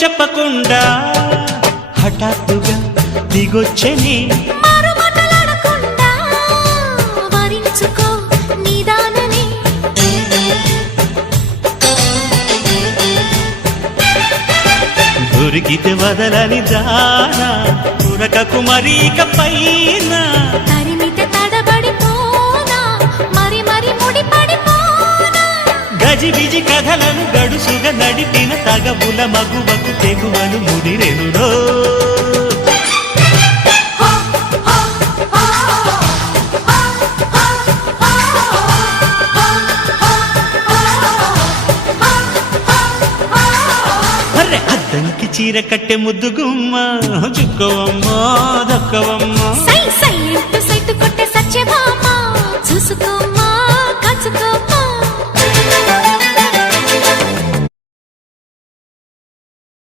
చెప్పకుండా హఠాత్తుగా దిగొచ్చని దొరికితే వదలని దానా పురకకు మరీక పైన తరిమితే తడబడిపోనా మరి మరి ముడిపడిపోనా గజిబిజి కథలను గడుసుగా నడిపిన తగవుల మగువకు తెగువను ముడిరెనురో అద్దంకి చీర కట్టె ముద్దు గుమ్మ చుక్కవమ్మా దక్కవమ్మా సై సై అంటూ సైతు కొట్టే సత్యభామ చూసుకో